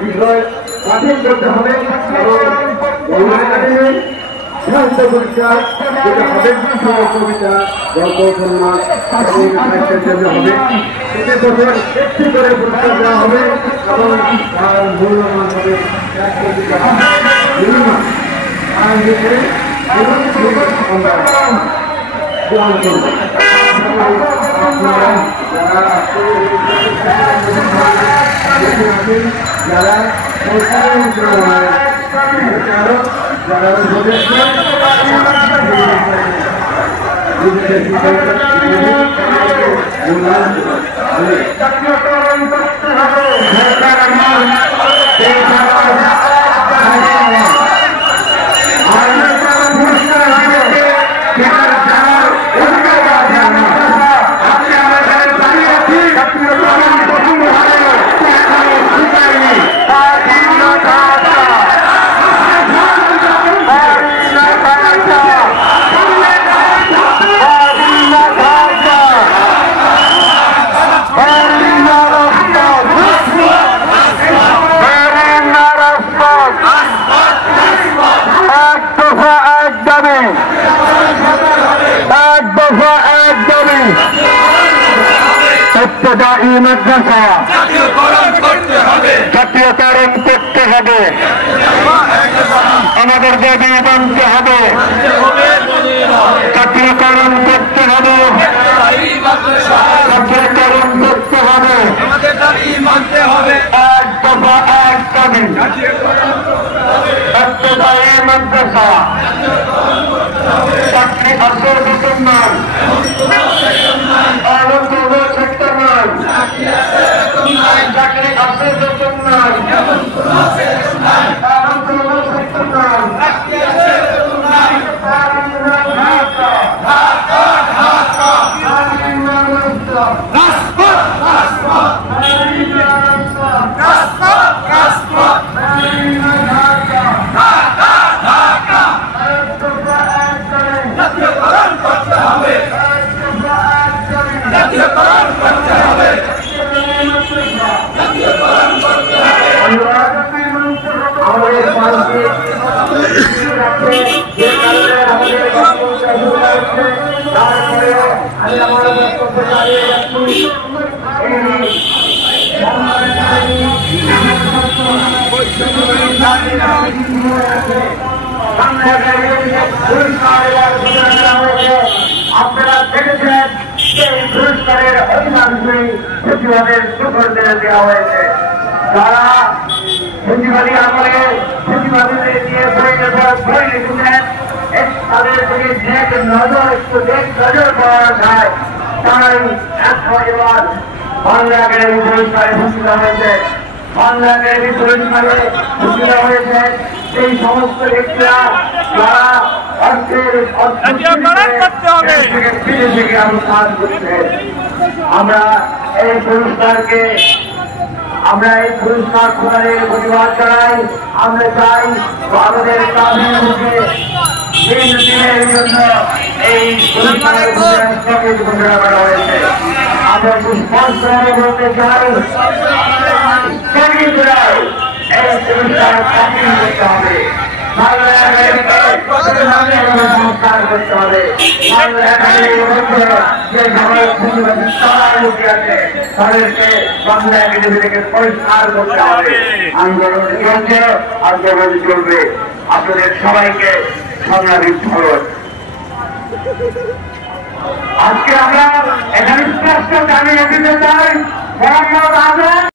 বিষয় বাতিল করতে হবে সাহিত্য পরীক্ষা যেটা হবে কবিতা গল্প উপন্যাস সাহিত্যের জন্য হবে এতে বছর একটি করে পুরস্কার দেওয়া হবে এবং তার মূল্যমান হবে গ্রহণ করবে যারা মাদ্রাসা জাতীয়করণ করতে হবে আমাদের দাবি মানতে হবে জাতীয়করণ করতে হবে জাতীয়করণ করতে হবে আমাদের দাবি মানতে হবে এক দফা এক দাবি জাতীয়করণ মাদ্রাসা চাকরি আসর বেতন নয় আনন্দ সেক্টর নয় চাকরি আসর বেতন নয় আনন্দ সেক্টর নয় আপনারা দেখেছেন এই পুরস্কারের অধিকাংশই সচিবাদের সুখরদের দেওয়া হয়েছে যারা সচিবাদী আমলে সচিবাদীদের দিয়ে বইয়ের পর বই লিখেছেন তাদের থেকে এক নজর একটু এক নজর পাওয়া যায় তাই এবার বাংলা একাডেমি পুরস্কারে ভূষিত হয়েছে বাংলা একাডেমি পুরস্কারে ভূষিত হয়েছে এই সমস্ত ব্যক্তিরা যারা আমরা এই পুরস্কার প্রদানের প্রতিবাদ জানাই আমরা চাই আমাদের কাজের মুখে দিনের জন্য এই পুরস্কারের ঘোষণা করা হয়েছে আমরা সুস্পষ্ট বলতে চাই এই পুরস্কার বাতিল করতে হবে সংস্কার করতে হবে তাদেরকে বাংলা একাডেমি থেকে পরিষ্কার করতে হবে আন্দোলন চলছে আন্দোলন চলবে আপনাদের সবাইকে সংগ্রামী স্মরণ আজকে আমরা এখানে স্পষ্ট জানিয়ে দিতে চাই